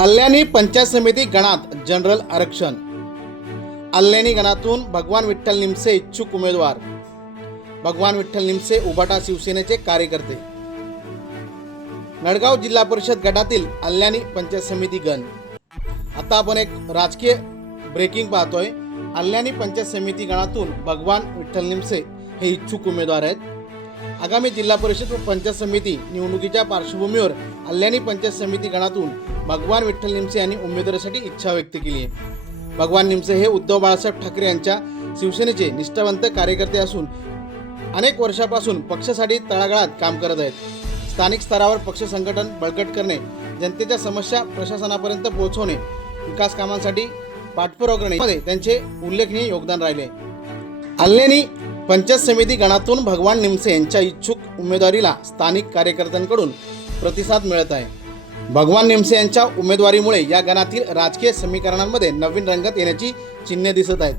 अल्यानी पंचायत समिती गणात जनरल आरक्षण. अल्ल्यानी गणातून भगवान विठ्ठल निमसे इच्छुक उमेदवार. भगवान विठ्ठल निमसे उभाटा शिवसेनेचे कार्यकर्ते. नडगाव जिल्हा परिषद गटातील अल्यानी पंचायत समिती गण. आता आपण एक राजकीय ब्रेकिंग पाहतोय. अल्ल्यानी पंचायत समिती गणातून भगवान विठ्ठल निमसे हे इच्छुक उमेदवार आहेत. आगामी जिल्हा परिषद व पंचायत समिती निवडणुकीच्या पार्श्वभूमीवर अल्यानी पंचायत समिती गणातून भगवान विठ्ठल निमसे यांनी उमेदवारीसाठी इच्छा व्यक्त केली आहे. भगवान निमसे हे उद्धव बाळासाहेब ठाकरे यांच्या शिवसेनेचे निष्ठावंत कार्यकर्ते असून अनेक वर्षापासून पक्षासाठी तळागाळात काम करत आहेत. स्थानिक स्तरावर पक्ष संघटन बळकट करणे जनतेच्या समस्या प्रशासनापर्यंत पोहोचवणे विकास कामांसाठी पाठपुरावा करण्यामध्ये त्यांचे उल्लेखनीय योगदान राहिले अल्लेनी पंचायत समिती गणातून भगवान निमसे यांच्या इच्छुक उमेदवारीला स्थानिक कार्यकर्त्यांकडून प्रतिसाद मिळत आहे. भगवान निमसे यांच्या उमेदवारीमुळे या गणातील राजकीय समीकरणांमध्ये नवीन रंगत येण्याची चिन्हे दिसत आहेत.